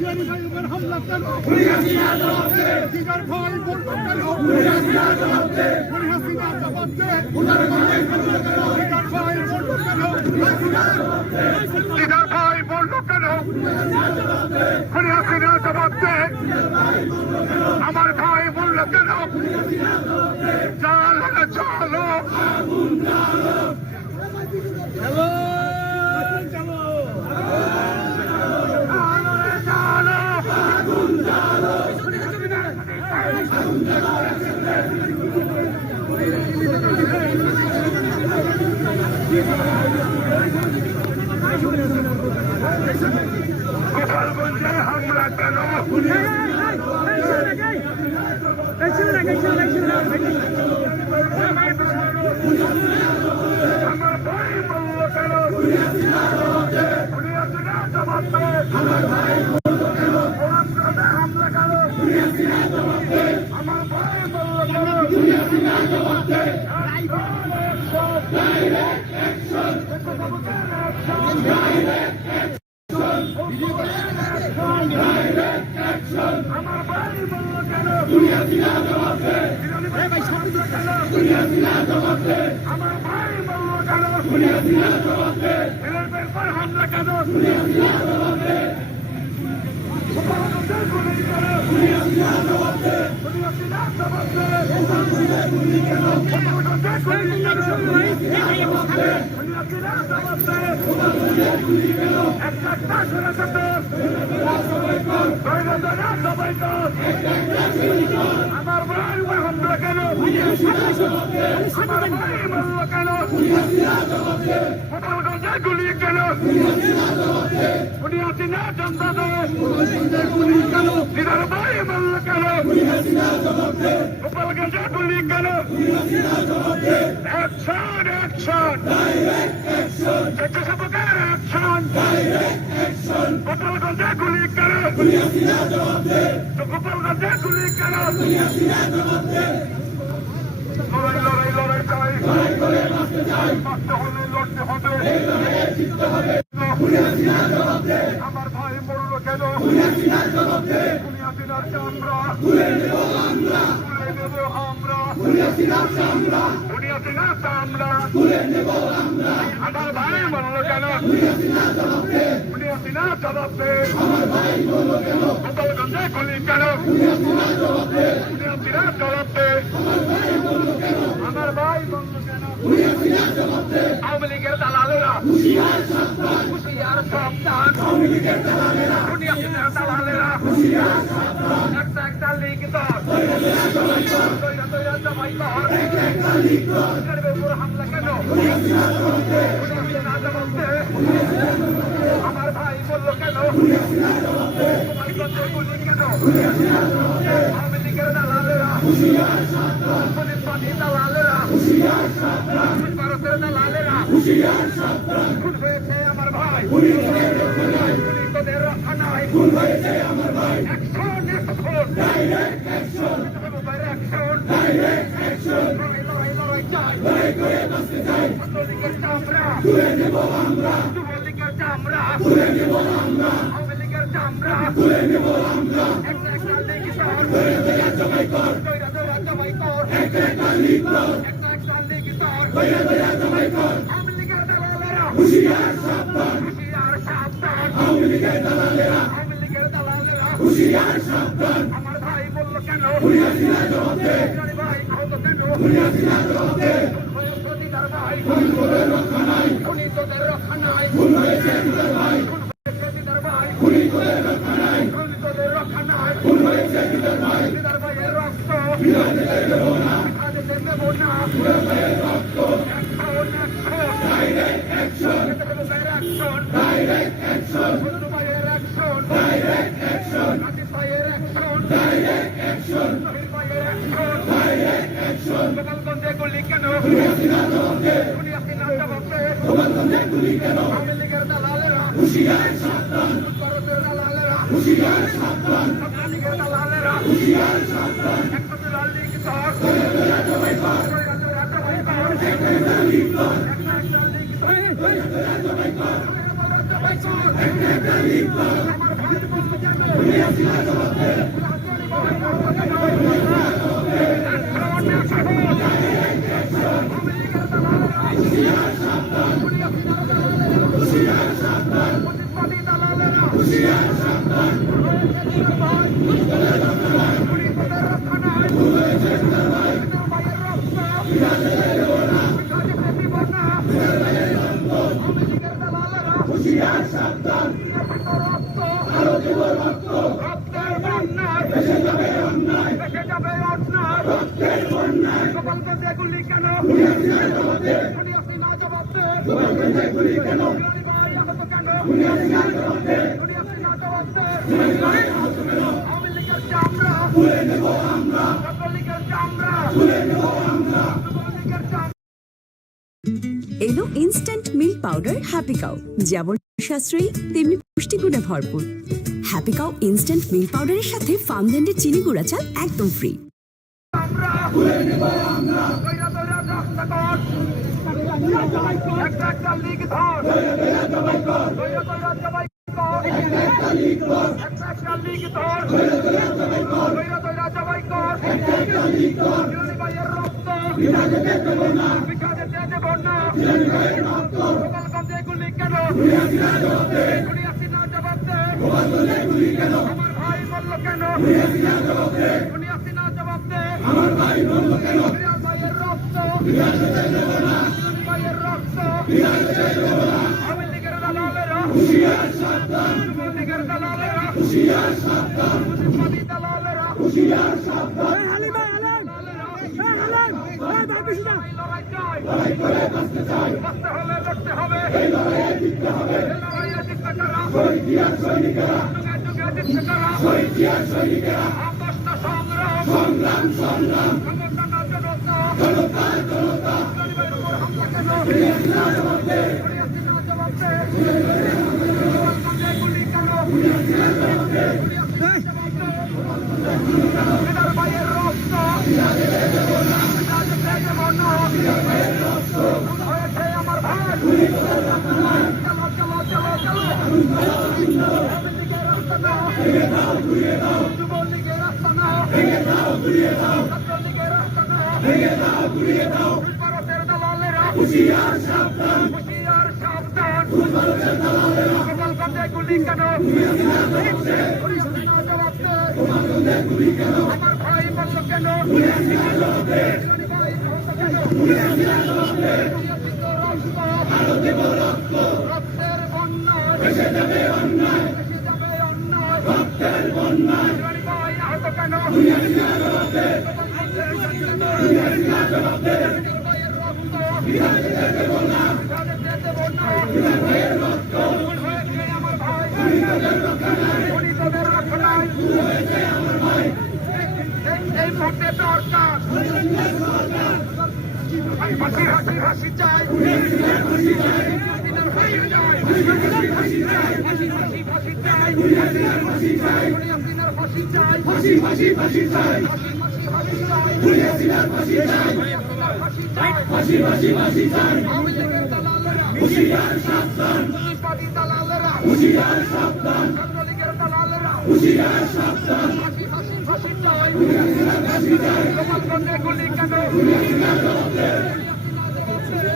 জিয়ানি ভাই উপর হামলা কেন দিদার ভাই বলল কেন হাসিনা জবাব দে দিদার ভাই বলল কেন দিদার ভাই বলল কেন হাসিনা জবাব দে আমার ভাই বলল কেন চলো চলো হ্যালো চলো গোপালগঞ্জে হামলা কেন আমার ভাই বলল কেন হামলা কেন আমার ভাই বলল আমার ভাই বলল কেন আমার ভাই বলল কেন হামলা কেন আমার ভাই হামলা কেন আমার ভাই বলল কেন গোপালগঞ্জে গুলি কেন হাসিনা জনতা দল দিদার ভাই বলল কেন গোপালগঞ্জে গুলি কেন অ্যাকশন অ্যাকশন স্বেচ্ছাসেবকের অ্যাকশন গোপালগঞ্জে গুলি কেন গোপালগঞ্জে গুলি কেন লড়াই লড়াই লড়াই চাই বাঁচতে হলে লড়তে হবে আমার ভাই মরল কেন হাসিনার চামড়া তুলে নেব আমরা হাসিনার চামড়া আমার ভাই মরল কেন হাসিনার জবাব দে গোপালগঞ্জে গুলি কেন হাসিনার জবাব দে আমার ভাই বলল কেন আওয়ামী লীগের দালালেরা হুঁশিয়ার সাবধান দালালেরা একটা একটা লিগ দর হামলা কেন আমার ভাই বলল কেন কেন আওয়ামী লীগের দালালেরা দালালেরা ভারতের দালালেরা খুন হয়েছে আমার ভাই তোদের রক্ষা নাই যুবলীগের চামড়া যুবলীগের চামড়া আওয়ামী লীগের চামড়া হুঁশিয়ার সাবধান হুঁশিয়ার সাবধান আমার ভাই বলল কেন ভাই বলল কেন ভাই রক্ষা নাই তোদের রক্ষা নাই ভাই রক্ষা নাই তোদের রক্ষা নাই ভাইয়ের রক্ত দেব না direct action ভাইয়ের অ্যাকশন direct action ভাইয়ের অ্যাকশন direct action ভাইয়ের অ্যাকশন direct action গোপালগঞ্জে গুলি কেন হাসিনা জবাবে গোপালগঞ্জে গুলি কেন আওয়ামী লীগের দালালেরা হুঁশিয়ার সাবধান ভারতের দালালেরা হুঁশিয়ার সাবধান আওয়ামী লীগের দালালেরা হুঁশিয়ার সাবধান একসাথে লাল লীগ দর রক্তের বন্যায় দেশে যাবে অন্যায় গোপালগঞ্জে গুলি কেন দুনিয়া জবাব দে ভাই আহত কেন দুনিয়া জবাব দে আওয়ামী লীগের চামড়া ছাত্রলীগের চামড়া যুবলীগের চামড়া। এলো instant milk powder happy cow, যেমন সাশ্রয়ী তেমনি পুষ্টিগুণে ভরপুর। হ্যাপি কাউ ইনস্ট্যান্ট মিল্ক পাউডারের সাথে ফার্মল্যান্ডের চিনি গুঁড়া চাল একদম ফ্রি। একটা লীগ ধর একটা লীগ ধর জবাই কর ভাইয়ের রক্ত বিকাশে দেব না গোপালগঞ্জে গুলি কেন দুনিয়া জবাব দে আমার ভাই বলল কেন দুনিয়া জবাব দে ভাইয়ের রক্ত ভাইয়ের রক্ত আওয়ামী লীগের দালালেরা যুবলীগের দালালেরা মুসলিমবাদী দালালেরা লড়াই চাই বাঁচতে হলে লড়তে হবে লড়াইয়ে জিততে কারা যুগে যুগে জিততে কারা আমস্ত সংগ্রাম সংগঠন জনতা গরিবের উপর হামলা কেন জবাব দে গোপালগঞ্জে গুলি কেন ভাইয়ের রক্ত হয়েছে আমার ভাই চলো চলো চলো যুবলীগের রাস্তা না ছাত্রলীগের রাস্তা না ভারতের দালালেরা হুঁশিয়ার সাবধান গোপালগঞ্জে গুলি কেন আমার ভাই বলল কেন রক্তের বন্যায় দেশে যাবে অন্যায় ভাই আহত কেন ভাইয়ের রক্ত হয়েছে আমার ভাই গরিবদের রক্ষণায় এই মুহূর্তে দরকার হাসি হাসি হাসি চাই হাসি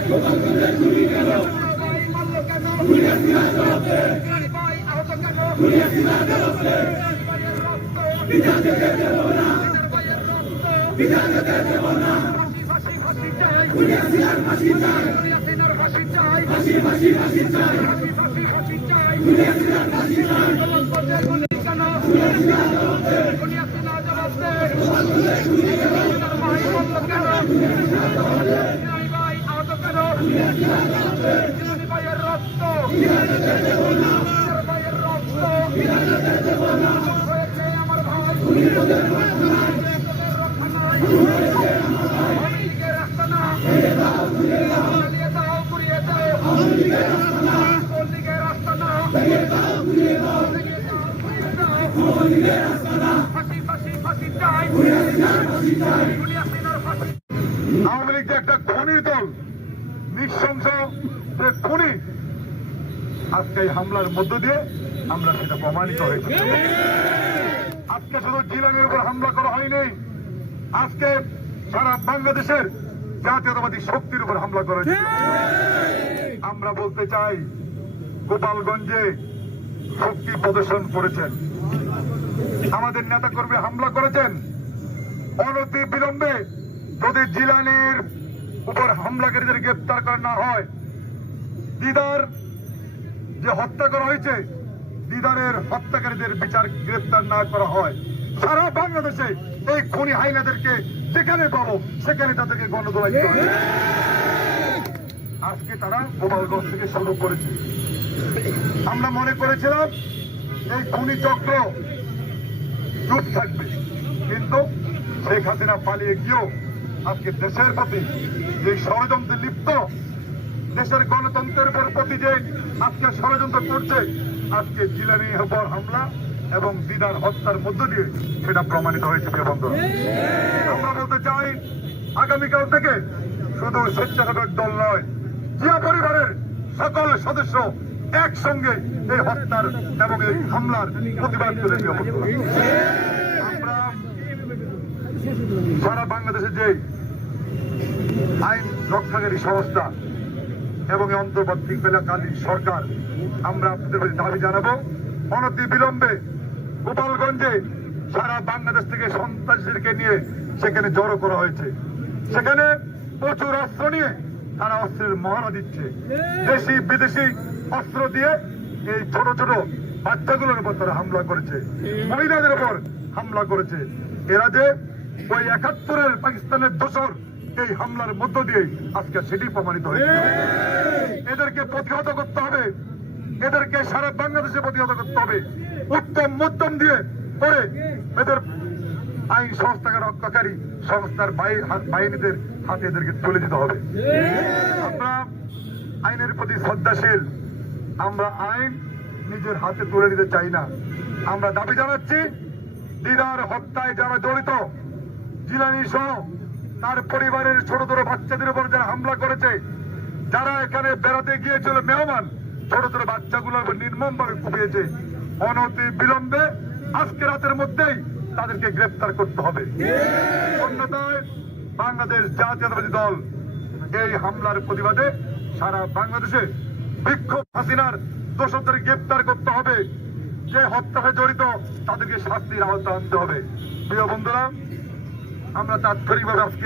গোপালগঞ্জে গুলি কেন মারল কেন ভাই আহত কেন ভাইয়ের রক্ত ফাঁসি ফাঁসি চাই ফাঁসি চাই ফাঁসি চাই গোপালগঞ্জে গুলি কেন দুনিয়া সিনা জবাব দে ভাই বলল কেন ভাই আহত কেন ভাইয়ের রক্ত ভাইয়ের রক্ত হয়েছে আমার ভাই রাস্তা না চালিয়ে দাও ঘুরিয়ে দাও রাস্তা না ফাঁসি ফাঁসি ফাঁসি চাই দুনিয়া সিনার ফাঁসি। আওয়ামী লীগ একটা খুনির দল, নৃশংস খুনি। আজকে এই হামলার মধ্য দিয়ে আমরা সেটা প্রমাণিত হয়েছে। আজকে শুধু জিলানির উপর হামলা করা হয়নি, আজকে সারা বাংলাদেশের জাতীয়তাবাদী শক্তির উপর হামলা করা হয়েছে। আমরা বলতে চাই গোপালগঞ্জে শক্তি প্রদর্শন করেছেন, আমাদের নেতা কর্মী হামলা করেছেন। অনতি বিলম্বে যদি জিলানির উপর হামলাকারীদের গ্রেপ্তার করা না হয়, দিদার যে হত্যা করা হয়েছে, দিদারের হত্যাকারীদের বিচার গ্রেপ্তার না করা হয়, সারা বাংলাদেশে এই খুনি হাইনাদেরকে যেখানে পাবো সেখানে তাদেরকে গণদোলাই দিতে হবে। আজকে তারা গোপালগঞ্জ থেকে শুরু করেছে। আমরা মনে করেছিলাম এই খুনি চক্র চুপ থাকবে, কিন্তু শেখ হাসিনা পালিয়ে গিয়েও আজকে দেশের প্রতি যে ষড়যন্ত্রে লিপ্ত, দেশের গণতন্ত্রের প্রতি যে আজকে ষড়যন্ত্র করছে, আজকে জিলানি উপর হামলা এবং দিদার হত্যার মধ্য দিয়ে সেটা প্রমাণিত হয়েছে। প্রিয় বন্ধুরা, আমরা বলতে চাই আগামীকাল থেকে শুধু স্বেচ্ছাসেবক দল নয়, জিয়া পরিবারের সকল সদস্য একসঙ্গে এই হত্যার এবং এই হামলার প্রতিবাদ করে। প্রিয় বন্ধুরা, আমরা সারা বাংলাদেশে যে আইন রক্ষাকারী সংস্থা এবং অন্তর্বর্তীকালীন সরকার, আমরা আপনাদের প্রতি দাবি জানাবো, অনতি বিলম্বে গোপালগঞ্জে সারা বাংলাদেশ থেকে সন্ত্রাসীদেরকে নিয়ে সেখানে জড়ো করা হয়েছে। সেখানে প্রচুর অস্ত্র নিয়ে তারা অস্ত্রের মহড়া দিচ্ছে। দেশি বিদেশি অস্ত্র দিয়ে এই ছোট ছোট বাচ্চাগুলোর উপর তারা হামলা করেছে, মহিলাদের উপর হামলা করেছে। এরা যে ওই ৭১-এর পাকিস্তানের দোসর, এই হামলার মধ্য দিয়ে আজকে সেটি প্রমাণিত হয়েছে। এদেরকে প্রতিহত করতে হবে, এদেরকে সারা বাংলাদেশে প্রতিহত করতে হবে। উত্তম মধ্যম দিয়ে করে এদের আইন সংস্থাকে রক্ষাকারী সংস্থার বাহিনীদের হাতে এদেরকে তুলে দিতে হবে। আমরা আইনের প্রতি শ্রদ্ধাশীল, আমরা আইন নিজের হাতে তুলে নিতে চাই না। আমরা দাবি জানাচ্ছি, দিদার হত্যায় যারা জড়িত, জিলানি সহ তার পরিবারের ছোট ছোট বাচ্চাদের উপর যারা হামলা করেছে, যারা এখানে বেড়াতে গিয়েছিল মেহমান, ছোট ছোট বাচ্চাগুলোর উপর নির্মমভাবে কুপিয়েছে, অনতি বিলম্বে আজকে রাতের মধ্যেই তাদেরকে গ্রেপ্তার করতে হবে। অন্যথায় বাংলাদেশ জাতীয়তাবাদী দল এই হামলার প্রতিবাদে সারা বাংলাদেশে বিক্ষোভ, হাসিনার দোষীদের গ্রেপ্তার করতে হবে, যে হত্যায় জড়িত তাদেরকে শাস্তির আওতায় আনতে হবে। প্রিয় বন্ধুরা, আমরা তাৎক্ষণিকভাবে আজকে